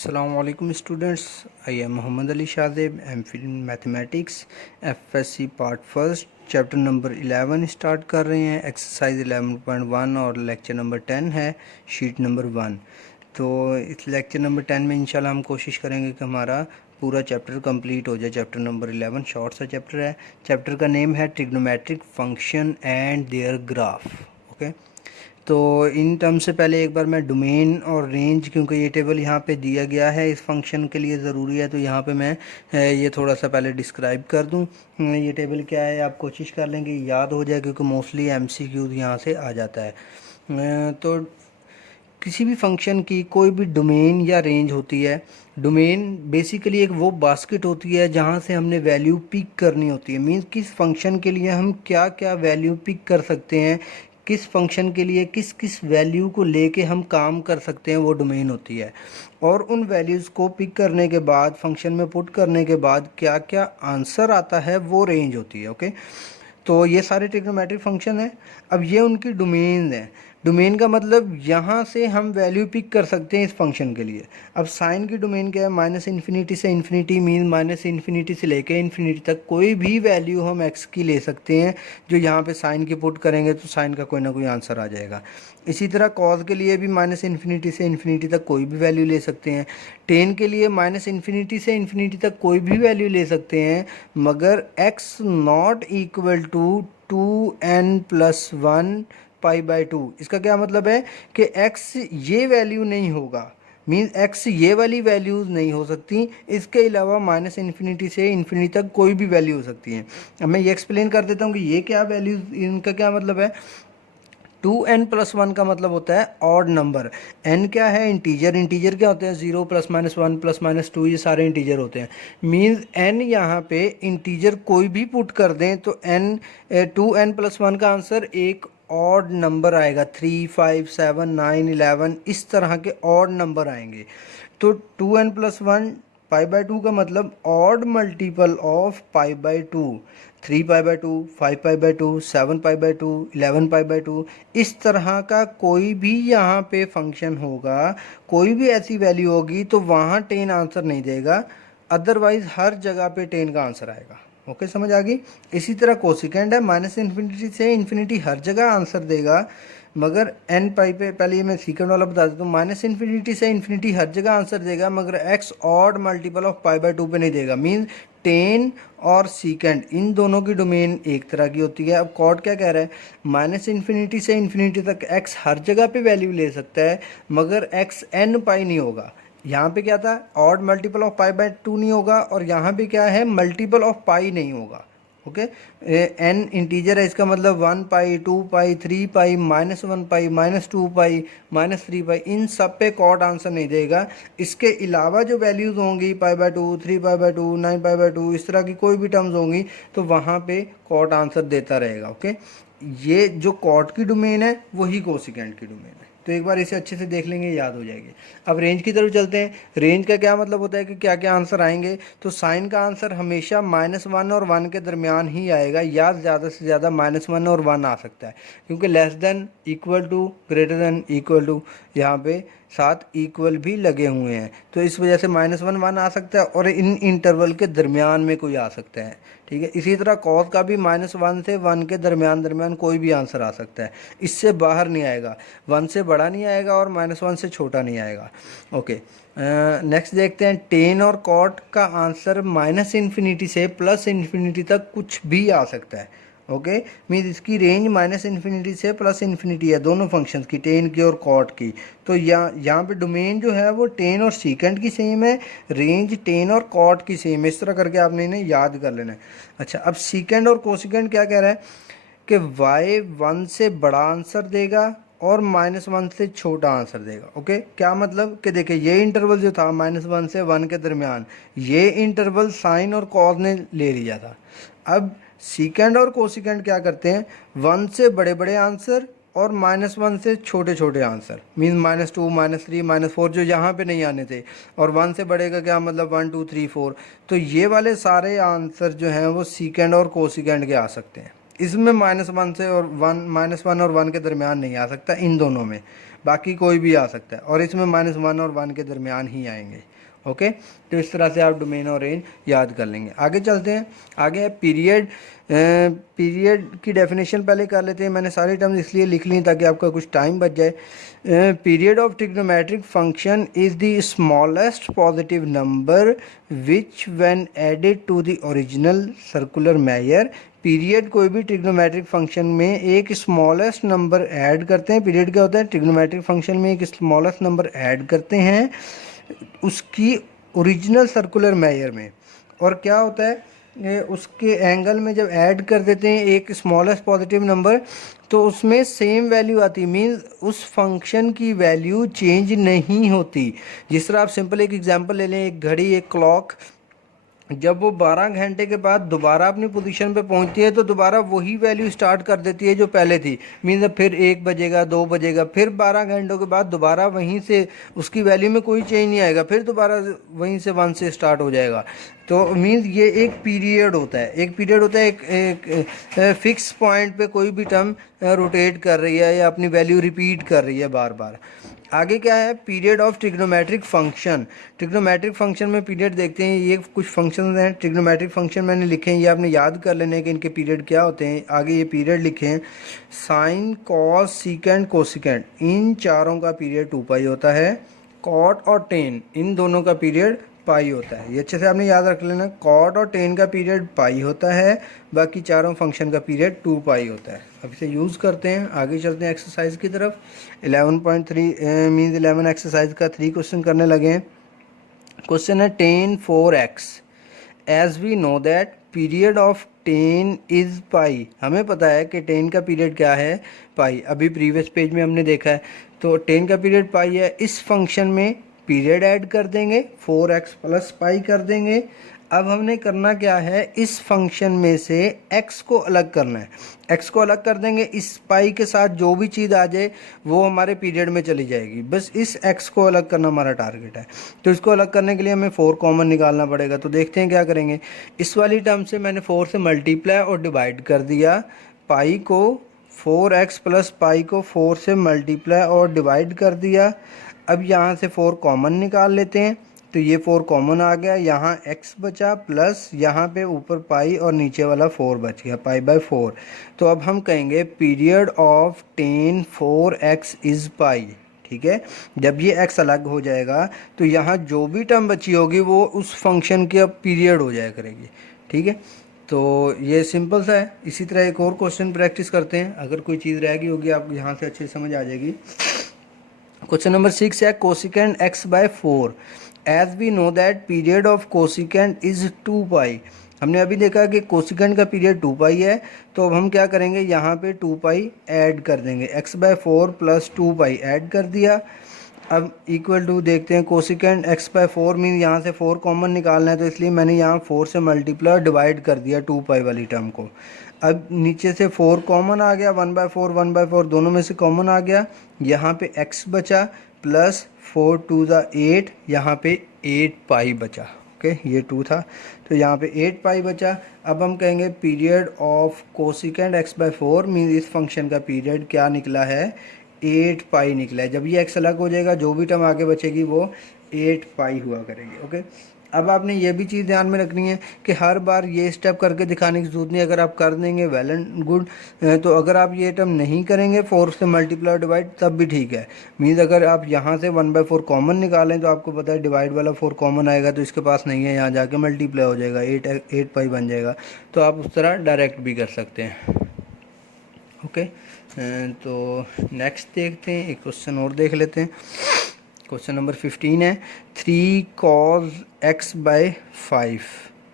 Assalamualaikum students, I am Muhammad Ali Shazib, MPhil in Mathematics, FSC Part First, chapter number 11 start कर रहे हैं। Exercise 11.1 और lecture number 10 है, sheet number 1। तो इस लेक्चर नंबर 10 में इंशाल्लाह हम कोशिश करेंगे कि हमारा पूरा चैप्टर कंप्लीट हो जाए। चैप्टर नंबर 11 शॉर्ट सा चैप्टर है। चैप्टर का नेम है trigonometric function and their graph. Okay, तो इन टर्म से पहले एक बार मैं डोमेन और रेंज, क्योंकि ये टेबल यहाँ पे दिया गया है इस फंक्शन के लिए ज़रूरी है, तो यहाँ पे मैं ये थोड़ा सा पहले डिस्क्राइब कर दूँ। ये टेबल क्या है आप कोशिश कर लेंगे याद हो जाए, क्योंकि मोस्टली MCQ यहाँ से आ जाता है। तो किसी भी फंक्शन की कोई भी डोमेन या रेंज होती है। डोमेन बेसिकली एक वो बास्केट होती है जहाँ से हमने वैल्यू पिक करनी होती है। मींस किस फंक्शन के लिए हम क्या क्या वैल्यू पिक कर सकते हैं, किस फंक्शन के लिए किस किस वैल्यू को लेके हम काम कर सकते हैं, वो डोमेन होती है। और उन वैल्यूज़ को पिक करने के बाद फंक्शन में पुट करने के बाद क्या क्या आंसर आता है वो रेंज होती है। ओके, तो ये सारे ट्रिग्नोमेट्रिक फंक्शन है। अब ये उनकी डोमेन है। डोमेन का मतलब यहाँ से हम वैल्यू पिक कर सकते हैं इस फंक्शन के लिए। अब साइन की डोमेन क्या है, माइनस इन्फिनिटी से इन्फिनिटी, मीन माइनस इन्फिनिटी से लेके इन्फिनिटी तक कोई भी वैल्यू हम एक्स की ले सकते हैं, जो यहाँ पे साइन की पुट करेंगे तो साइन का कोई ना कोई आंसर आ जाएगा। इसी तरह कॉस के लिए भी माइनस इन्फिनिटी से इन्फिनिटी तक कोई भी वैल्यू ले सकते हैं। टेन के लिए माइनस इन्फिनिटी से इन्फिनिटी तक कोई भी वैल्यू ले सकते हैं, मगर x not equal to 2n+1 π/2। इसका क्या मतलब है कि x ये वैल्यू नहीं होगा, मीन्स x ये वाली वैल्यूज़ नहीं हो सकती। इसके अलावा माइनस इन्फिनिटी से इन्फिनिटी तक कोई भी वैल्यू हो सकती है। अब मैं ये एक्सप्लेन कर देता हूँ कि ये क्या वैल्यूज़, इनका क्या मतलब है। 2n+1 का मतलब होता है ऑड नंबर। n क्या है, इंटीजर। इंटीजर क्या होते हैं, 0 +-1 +-2, ये सारे इंटीजर होते हैं। मीन्स n यहाँ पे इंटीजर कोई भी पुट कर दें तो n 2n+1 का आंसर एक ऑड नंबर आएगा। 3, 5, 7, 9, 11 इस तरह के ऑड नंबर आएंगे। तो 2n+1 π/2 का मतलब ऑड मल्टीपल ऑफ π/2। 3 π/2, 5 π/2, 7 π/2, 11 π/2 इस तरह का कोई भी यहाँ पे फंक्शन होगा, कोई भी ऐसी वैल्यू होगी तो वहाँ 10 आंसर नहीं देगा, अदरवाइज हर जगह पे 10 का आंसर आएगा। ओके, समझ आ गई। इसी तरह कोसिकेंड है, माइनस इन्फिनिटी से इन्फिनिटी हर जगह आंसर देगा, मगर n पाई पे पहले ये मैं सीकेंड वाला बता देता हूँ। माइनस इन्फिनिटी से इन्फिनिटी हर जगह आंसर देगा, मगर x ऑड मल्टीपल ऑफ π/2 पे नहीं देगा। मीन्स 10 और सीकेंड इन दोनों की डोमेन एक तरह की होती है। अब कॉड क्या कह रहा है, माइनस इन्फिनिटी से इन्फिनिटी तक x हर जगह पे वैल्यू ले सकता है, मगर x n पाई नहीं होगा। यहाँ पे क्या था, ऑड मल्टीपल ऑफ π/2 नहीं होगा, और यहाँ पे क्या है, मल्टीपल ऑफ पाई नहीं होगा। ओके, n इंटीजर है, इसका मतलब 1 पाई, 2 पाई, 3 पाई, -1 पाई, -2 पाई, -3 पाई, इन सब पे कॉट आंसर नहीं देगा। इसके अलावा जो वैल्यूज़ होंगी π/2, 3 π/2, 9 π/2 इस तरह की कोई भी टर्म्स होंगी तो वहाँ पे कॉट आंसर देता रहेगा। ओके, ये जो कॉट की डोमेन है वही कोसिकेंड की डोमेन है। तो एक बार इसे अच्छे से देख लेंगे, याद हो जाएगी। अब रेंज की तरफ चलते हैं। रेंज का क्या मतलब होता है कि क्या क्या आंसर आएंगे। तो साइन का आंसर हमेशा -1 और 1 के दरमियान ही आएगा, या ज़्यादा से ज़्यादा -1 और 1 आ सकता है, क्योंकि less than, equal to, greater than, equal to, यहाँ पे साथ इक्वल भी लगे हुए हैं, तो इस वजह से -1 1 आ सकता है, और इन इंटरवल के दरमियान में कोई आ सकता है। ठीक है, इसी तरह कॉस का भी -1 से 1 के दरमियान कोई भी आंसर आ सकता है, इससे बाहर नहीं आएगा। 1 से बड़ा नहीं आएगा और -1 से छोटा नहीं आएगा। ओके, नेक्स्ट देखते हैं। टेन और कॉट का आंसर माइनस इन्फिनिटी से प्लस इन्फिनिटी तक कुछ भी आ सकता है। ओके, मीन्स इसकी रेंज माइनस इन्फिनिटी से प्लस इन्फिनिटी है, दोनों फंक्शंस की, टेन की और कॉट की। तो यहाँ पे डोमेन जो है वो टेन और सीकेंड की सेम है, रेंज टेन और कॉट की सेम है। इस तरह करके आपने इन्हें याद कर लेना है। अच्छा, अब सीकेंड और कोसिकेंड क्या कह रहा है कि y 1 से बड़ा आंसर देगा और -1 से छोटा आंसर देगा। ओके, क्या मतलब कि देखिए ये इंटरवल जो था -1 से 1 के दरमियान, ये इंटरवल साइन और कॉस ने ले लिया था। अब सीकेंड और कोसिकेंड क्या करते हैं, 1 से बड़े बड़े आंसर और -1 से छोटे छोटे आंसर, मीन -2, -3, -4 जो यहाँ पे नहीं आने थे, और 1 से बड़े का क्या मतलब 1, 2, 3, 4। तो ये वाले सारे आंसर जो हैं वो सीकेंड और कोसिकेंड के आ सकते हैं। इसमें -1 से और -1 और 1 के दरमियान नहीं आ सकता इन दोनों में, बाकी कोई भी आ सकता है, और इसमें -1 और 1 के दरमियान ही आएंगे। ओके, तो इस तरह से आप डोमेन और रेंज याद कर लेंगे। आगे चलते हैं, आगे है पीरियड। पीरियड की डेफिनेशन पहले कर लेते हैं। मैंने सारी टर्म्स इसलिए लिख ली ताकि आपका कुछ टाइम बच जाए। Period of trigonometric function is the smallest positive number which when added to the original circular measure. Period कोई भी ट्रिग्नोमेट्रिक फंक्शन में एक स्मॉलेस्ट नंबर ऐड करते हैं। पीरियड क्या होता है, ट्रिग्नोमेट्रिक फंक्शन में एक स्मॉलेस्ट नंबर ऐड करते हैं उसकी ओरिजिनल सर्कुलर मेजर में। और क्या होता है, उसके एंगल में जब ऐड कर देते हैं एक स्मॉलेस्ट पॉजिटिव नंबर, तो उसमें सेम वैल्यू आती, मीन्स उस फंक्शन की वैल्यू चेंज नहीं होती। जिस तरह आप सिंपल एक एग्जांपल ले लें, एक घड़ी, एक क्लॉक, जब वो 12 घंटे के बाद दोबारा अपनी पोजीशन पे पहुंचती है तो दोबारा वही वैल्यू स्टार्ट कर देती है जो पहले थी। मीन्स फिर 1 बजेगा, 2 बजेगा, फिर 12 घंटों के बाद दोबारा वहीं से उसकी वैल्यू में कोई चेंज नहीं आएगा, फिर दोबारा वहीं से 1 से स्टार्ट हो जाएगा। तो मीन्स ये एक पीरियड होता है, एक पीरियड होता है, एक फिक्स पॉइंट पे कोई भी टर्म रोटेट कर रही है या अपनी वैल्यू रिपीट कर रही है बार बार। आगे क्या है, period of trigonometric function. Trigonometric function में पीरियड देखते हैं, ये कुछ फंक्शन हैं ट्रिग्नोमेट्रिक फंक्शन मैंने लिखे हैं, ये आपने याद कर लेने कि इनके पीरियड क्या होते हैं। आगे ये पीरियड लिखे हैं, साइन, कॉस, सीकेंड, कोसिकेंड, इन चारों का पीरियड 2 पाई होता है। कॉट और टेन, इन दोनों का पीरियड पाई होता है। ये अच्छे से आपने याद रख लेना, कॉट और टेन का पीरियड पाई होता है, बाकी चारों फंक्शन का पीरियड 2 पाई होता है। अब इसे यूज़ करते हैं, आगे चलते हैं एक्सरसाइज की तरफ। 11.3 मीन्स 11 एक्सरसाइज का 3 क्वेश्चन करने लगे हैं। क्वेश्चन है tan 4x, as we know that period of tan is pi. हमें पता है कि tan का पीरियड क्या है, पाई। अभी प्रीवियस पेज में हमने देखा है, तो tan का पीरियड पाई है। इस फंक्शन में पीरियड ऐड कर देंगे, 4x प्लस पाई कर देंगे। अब हमने करना क्या है, इस फंक्शन में से x को अलग करना है। x को अलग कर देंगे, इस पाई के साथ जो भी चीज़ आ जाए वो हमारे पीरियड में चली जाएगी। बस इस x को अलग करना हमारा टारगेट है। तो इसको अलग करने के लिए हमें 4 कॉमन निकालना पड़ेगा। तो देखते हैं क्या करेंगे। इस वाली टर्म से मैंने 4 से मल्टीप्लाई और डिवाइड कर दिया। पाई को 4x प्लस पाई को 4 से मल्टीप्लाई और डिवाइड कर दिया। अब यहाँ से 4 कॉमन निकाल लेते हैं, तो ये 4 कॉमन आ गया, यहाँ x बचा प्लस यहाँ पे ऊपर पाई और नीचे वाला 4 बच गया, पाई बाय 4। तो अब हम कहेंगे period of tan 4x is पाई। ठीक है, जब ये x अलग हो जाएगा तो यहाँ जो भी टर्म बची होगी वो उस फंक्शन की अब पीरियड हो जाया करेगी। ठीक है, तो ये सिंपल सा है। इसी तरह एक और क्वेश्चन प्रैक्टिस करते हैं, अगर कोई चीज़ रह गई होगी आप यहाँ से अच्छे से समझ आ जाएगी। क्वेश्चन नंबर 6 है, cosecant x by 4, as we know that period of cosecant is 2 pi. हमने अभी देखा कि कोसिकेंड का पीरियड 2 पाई है, तो अब हम क्या करेंगे, यहाँ पे 2 पाई ऐड कर देंगे, x by 4 plus 2 pi add कर दिया। अब इक्वल टू देखते हैं, कोसिकेंड x बाय 4 मीन यहाँ से 4 कॉमन निकालना है, तो इसलिए मैंने यहाँ 4 से मल्टीप्लाई डिवाइड कर दिया 2 पाई वाली टर्म को। अब नीचे से 4 कॉमन आ गया, 1/4 दोनों में से कॉमन आ गया। यहाँ पे x बचा प्लस 4 2 ज़ा 8, यहाँ पे 8 पाई बचा। ओके, ये 2 था तो यहाँ पे 8 पाई बचा। अब हम कहेंगे period of cosecant x by 4 mean इस फंक्शन का पीरियड क्या निकला है, 8 पाई निकला है। जब ये x अलग हो जाएगा जो भी टर्म आगे बचेगी वो 8 पाई हुआ करेगी। ओके, अब आपने ये भी चीज़ ध्यान में रखनी है कि हर बार ये स्टेप करके दिखाने की जरूरत नहीं। अगर आप कर देंगे वेल एंड गुड, तो अगर आप ये टर्म नहीं करेंगे 4 से मल्टीप्लाई डिवाइड तब भी ठीक है। मीन्स अगर आप यहाँ से 1/4 कॉमन निकालें तो आपको पता है डिवाइड वाला 4 कॉमन आएगा, तो इसके पास नहीं है, यहाँ जाके मल्टीप्लाई हो जाएगा, 8 पाई बन जाएगा। तो आप उस तरह डायरेक्ट भी कर सकते हैं। ओके, तो नेक्स्ट देखते हैं, एक क्वेश्चन और देख लेते हैं। क्वेश्चन नंबर 15 है, 3 cos x बाय 5।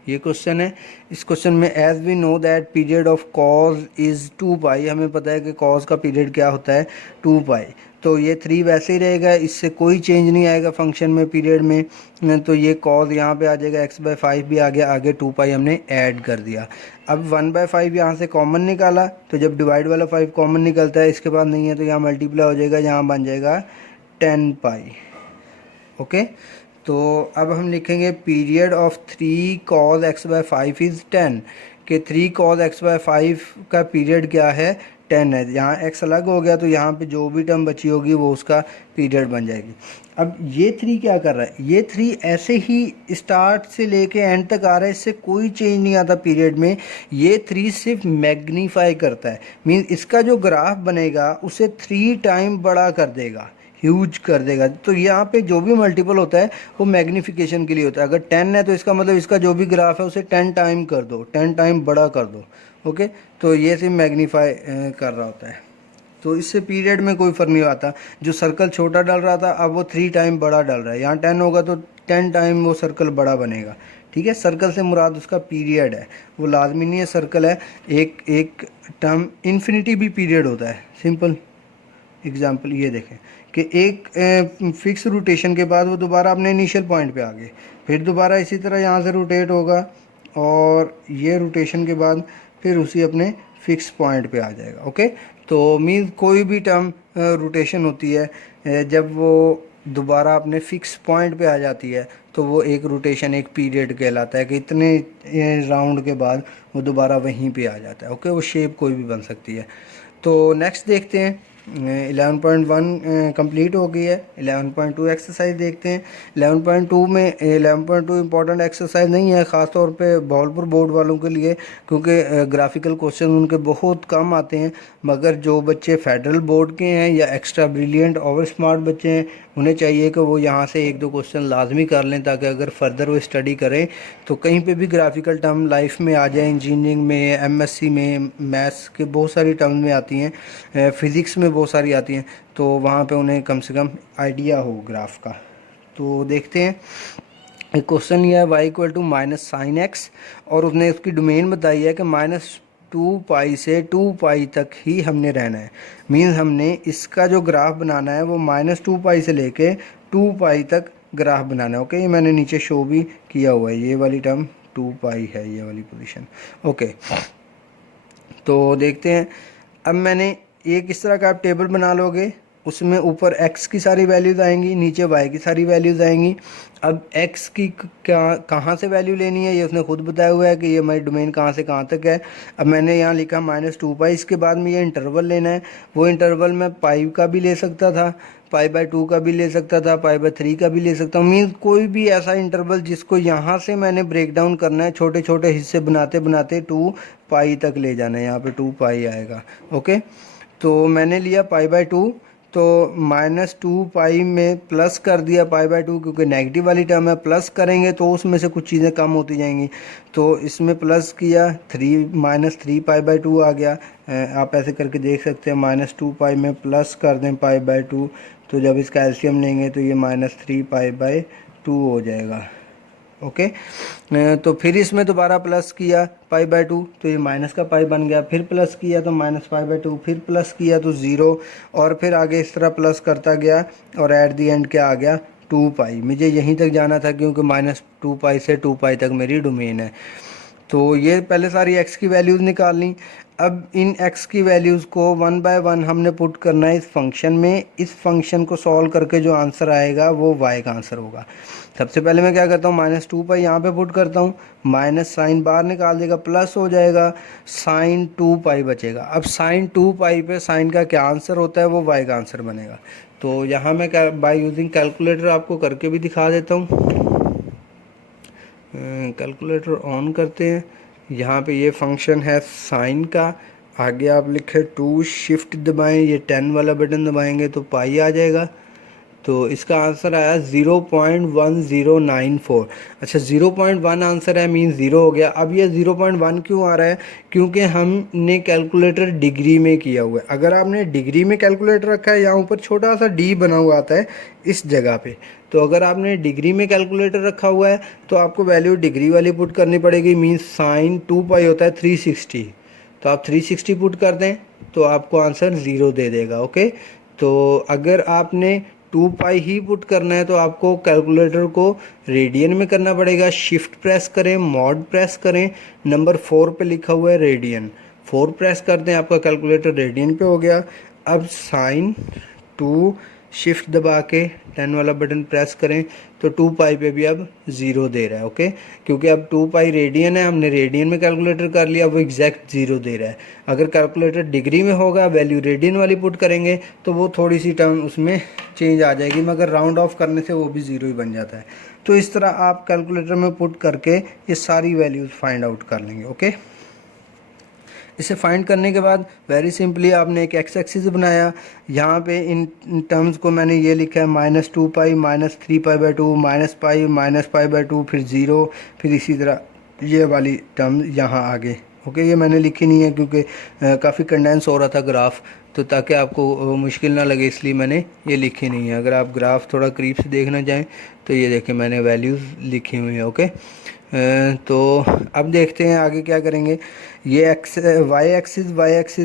ये क्वेश्चन है। इस क्वेश्चन में as we know that period of cos is 2 pi. हमें पता है कि cos का पीरियड क्या होता है, 2 पाई। तो ये 3 वैसे ही रहेगा, इससे कोई चेंज नहीं आएगा फंक्शन में पीरियड में। तो ये cos यहाँ पे आ जाएगा, x बाय 5 भी आ गया, आगे 2 पाई हमने ऐड कर दिया। अब 1/5 यहाँ से कॉमन निकाला, तो जब डिवाइड वाला 5 कॉमन निकलता है, इसके बाद नहीं है तो यहाँ मल्टीप्लाई हो जाएगा, यहाँ बन जाएगा 10 पाई। ओके, तो अब हम लिखेंगे period of 3 cos x by 5 is 10। कि 3 cos x/5 का पीरियड क्या है 10 है। यहाँ x अलग हो गया तो यहाँ पे जो भी टर्म बची होगी वो उसका पीरियड बन जाएगी। अब ये 3 क्या कर रहा है, ये 3 ऐसे ही स्टार्ट से लेके एंड तक आ रहा है, इससे कोई चेंज नहीं आता पीरियड में। ये 3 सिर्फ मैग्नीफाई करता है, मीन इसका जो ग्राफ बनेगा उसे 3 टाइम बड़ा कर देगा, ह्यूज कर देगा। तो यहाँ पे जो भी मल्टीपल होता है वो मैग्नीफिकेशन के लिए होता है। अगर 10 है तो इसका मतलब इसका जो भी ग्राफ है उसे 10 टाइम कर दो, 10 टाइम बड़ा कर दो। ओके, तो ये सिर्फ मैग्नीफाई कर रहा होता है। तो इससे पीरियड में कोई फ़र्क नहीं आता। जो सर्कल छोटा डल रहा था अब वो 3 टाइम बड़ा डल रहा है। यहाँ 10 होगा तो 10 टाइम वो सर्कल बड़ा बनेगा। ठीक है, सर्कल से मुराद उसका पीरियड है, वो लाजमी नहीं है सर्कल है। एक टर्म इन्फिनिटी भी पीरियड होता है। सिंपल एग्जांपल ये देखें कि एक फिक्स रोटेशन के बाद वो दोबारा अपने इनिशियल पॉइंट पे आ गए, फिर दोबारा इसी तरह यहाँ से रोटेट होगा और ये रोटेशन के बाद फिर उसी अपने फिक्स पॉइंट पे आ जाएगा। ओके, तो मीन्स कोई भी टर्म रोटेशन होती है जब वो दोबारा अपने फिक्स पॉइंट पे आ जाती है तो वो एक रोटेशन एक पीरियड कहलाता है कि इतने राउंड के बाद वो दोबारा वहीं पे आ जाता है। ओके, वो शेप कोई भी बन सकती है। तो नेक्स्ट देखते हैं 11.1 कंप्लीट हो गई है। 11.2 एक्सरसाइज देखते हैं। 11.2 में 11.2 इंपॉर्टेंट एक्सरसाइज नहीं है ख़ास तौर पे भावलपुर बोर्ड वालों के लिए, क्योंकि ग्राफिकल क्वेश्चन उनके बहुत कम आते हैं। मगर जो बच्चे फेडरल बोर्ड के हैं या एक्स्ट्रा ब्रिलियंट ओवर स्मार्ट बच्चे हैं उन्हें चाहिए कि वो यहाँ से 1-2 क्वेश्चन लाजमी कर लें, ताकि अगर फर्दर वो स्टडी करें तो कहीं पे भी ग्राफिकल टर्म लाइफ में आ जाए। इंजीनियरिंग में, एमएससी में, मैथ्स के बहुत सारी टर्म में आती हैं, फिज़िक्स में बहुत सारी आती हैं, तो वहाँ पे उन्हें कम से कम आइडिया हो ग्राफ का। तो देखते हैं, एक क्वेश्चन लिया है y = -sin x और उसने उसकी डोमेन बताई है कि -2π से 2π तक ही हमने रहना है। मीन्स हमने इसका जो ग्राफ बनाना है वो -2π से लेके 2π तक ग्राफ बनाना है। ओके, ये मैंने नीचे शो भी किया हुआ है, ये वाली टर्म 2π है, ये वाली पोजीशन। ओके, तो देखते हैं। अब मैंने एक इस तरह का आप टेबल बना लोगे, उसमें ऊपर x की सारी वैल्यूज़ आएंगी, नीचे y की सारी वैल्यूज़ आएंगी। अब x की कहाँ से वैल्यू लेनी है ये उसने खुद बताया हुआ है कि ये हमारी डोमेन कहाँ से कहाँ तक है। अब मैंने यहाँ लिखा -2π, इसके बाद में ये इंटरवल लेना है। वो इंटरवल मैं पाई का भी ले सकता था, π/2 का भी ले सकता था, π/3 का भी ले सकता हूँ। मीन्स कोई भी ऐसा इंटरवल जिसको यहाँ से मैंने ब्रेक डाउन करना है, छोटे छोटे हिस्से बनाते बनाते 2π तक ले जाना है। यहाँ पे 2π आएगा। ओके, तो मैंने लिया π/2, तो -2π में प्लस कर दिया π/2, क्योंकि नेगेटिव वाली टर्म है, प्लस करेंगे तो उसमें से कुछ चीज़ें कम होती जाएंगी। तो इसमें प्लस किया, -3π/2 आ गया। आप ऐसे करके देख सकते हैं, -2π में प्लस कर दें π/2, तो जब इसका एलसीएम लेंगे तो ये -3π/2 हो जाएगा। ओके, तो फिर इसमें दोबारा प्लस किया π/2, तो ये माइनस का पाई बन गया। फिर प्लस किया तो -π/2, फिर प्लस किया तो 0, और फिर आगे इस तरह प्लस करता गया और एट दी एंड क्या आ गया 2π। मुझे यहीं तक जाना था क्योंकि -2π से 2π तक मेरी डोमेन है। तो ये पहले सारी x की वैल्यूज़ निकाल ली। अब इन x की वैल्यूज़ को 1 बाय 1 हमने पुट करना है इस फंक्शन में। इस फंक्शन को सॉल्व करके जो आंसर आएगा वो y का आंसर होगा। सबसे पहले मैं क्या करता हूँ, -2π यहाँ पे पुट करता हूँ, माइनस साइन बाहर निकाल देगा, प्लस हो जाएगा, साइन 2π बचेगा। अब साइन 2π पे साइन का क्या आंसर होता है वो y का आंसर बनेगा। तो यहाँ मैं बाय यूजिंग कैलकुलेटर आपको करके भी दिखा देता हूँ। कैलकुलेटर ऑन करते हैं। यहाँ पे ये फंक्शन है साइन का, आगे आप लिखे 2, शिफ्ट दबाएं, ये 10 वाला बटन दबाएंगे तो पाई आ जाएगा। तो इसका आंसर आया 0.1094। अच्छा, 0.1 आंसर है, मीन 0 हो गया। अब ये 0.1 क्यों आ रहा है, क्योंकि हमने कैलकुलेटर डिग्री में किया हुआ है। अगर आपने डिग्री में कैलकुलेटर रखा है, यहाँ ऊपर छोटा सा डी बना हुआ आता है इस जगह पे, तो अगर आपने डिग्री में कैलकुलेटर रखा हुआ है तो आपको वैल्यू डिग्री वाली पुट करनी पड़ेगी। मीन्स साइन 2π होता है 360, तो आप 360 पुट कर दें तो आपको आंसर 0 दे देगा। ओके, तो अगर आपने 2π ही पुट करना है तो आपको कैलकुलेटर को रेडियन में करना पड़ेगा। शिफ्ट प्रेस करें, मॉड प्रेस करें, नंबर 4 पे लिखा हुआ है रेडियन, 4 प्रेस कर दें, आपका कैलकुलेटर रेडियन पे हो गया। अब साइन 2 शिफ्ट दबा के 10 वाला बटन प्रेस करें तो 2 पाई पे भी अब 0 दे रहा है। ओके, क्योंकि अब 2 पाई रेडियन है, हमने रेडियन में कैलकुलेटर कर लिया, वो एग्जैक्ट 0 दे रहा है। अगर कैलकुलेटर डिग्री में होगा, वैल्यू रेडियन वाली पुट करेंगे तो वो थोड़ी सी टर्म उसमें चेंज आ जाएगी, मगर राउंड ऑफ करने से वो भी 0 ही बन जाता है। तो इस तरह आप कैलकुलेटर में पुट करके ये सारी वैल्यूज़ फाइंड आउट कर लेंगे। ओके, इसे फाइंड करने के बाद वेरी सिंपली आपने एक एक्स एक्सिस बनाया। यहाँ पे इन टर्म्स को मैंने ये लिखा है -2 पाई, -3 पाई बाई 2, -पाई बाई 2, फिर 0, फिर इसी तरह ये वाली टर्म यहाँ आगे। ओके, ये मैंने लिखी नहीं है क्योंकि काफ़ी कंडेंस हो रहा था ग्राफ, तो ताकि आपको मुश्किल ना लगे इसलिए मैंने ये लिखी नहीं है। अगर आप ग्राफ थोड़ा करीब से देखना चाहें तो ये देखें मैंने वैल्यूज़ लिखी हुई हैं। ओके, तो अब देखते हैं आगे क्या करेंगे। ये वाई एक्सिस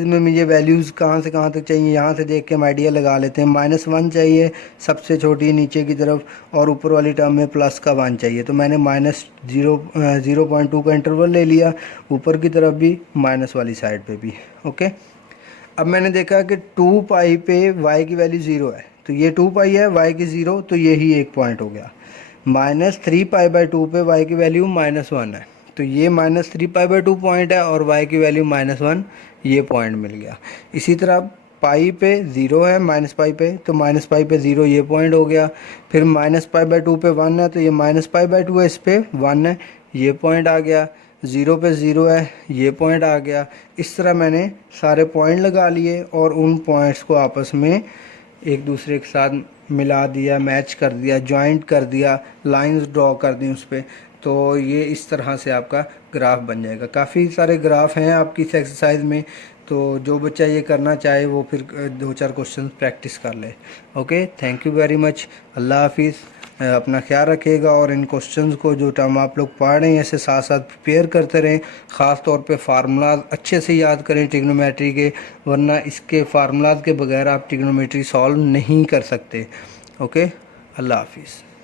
में मुझे वैल्यूज़ कहाँ से कहाँ तक चाहिए, यहाँ से देख के हम आइडिया लगा लेते हैं। -1 चाहिए सबसे छोटी नीचे की तरफ, और ऊपर वाली टर्म में प्लस का 1 चाहिए, तो मैंने -0.2 का इंटरवल ले लिया, ऊपर की तरफ भी माइनस वाली साइड पे भी। ओके, अब मैंने देखा कि 2 पाई पे y की वैल्यू 0 है, तो ये 2 पाई है, y की 0, तो यही एक पॉइंट हो गया। -3 पाई बाई 2 पे y की वैल्यू -1 है, तो ये -3 पाई बाई 2 पॉइंट है, और y की वैल्यू -1, ये पॉइंट मिल गया। इसी तरह पाई पे 0 है, -पाई पे, तो -पाई पे 0, ये पॉइंट हो गया। फिर -पाई बाई 2 पे 1 है, तो ये -पाई बाई 2 है, इस पे 1 है, ये पॉइंट आ गया। 0 पे 0 है, ये पॉइंट आ गया। इस तरह मैंने सारे पॉइंट लगा लिए और उन पॉइंट्स को आपस में एक दूसरे के साथ मिला दिया, मैच कर दिया, जॉइंट कर दिया, लाइंस ड्रॉ कर दी उस पर। तो ये इस तरह से आपका ग्राफ बन जाएगा। काफ़ी सारे ग्राफ हैं आपकी इस एक्सरसाइज में, तो जो बच्चा ये करना चाहे वो फिर 2-4 क्वेश्चन प्रैक्टिस कर ले। Okay, thank you very much. अल्लाह हाफिज़। अपना ख्याल रखिएगा, और इन क्वेश्चंस को जो टर्म आप लोग पढ़ रहे हैं ऐसे साथ साथ प्रिपेयर करते रहें। ख़ास तौर पे फार्मूलाज अच्छे से याद करें ट्रिग्नोमेट्री के, वरना इसके फार्मूलाज के बगैर आप ट्रिग्नोमेट्री सॉल्व नहीं कर सकते। ओके, अल्लाह हाफिज़।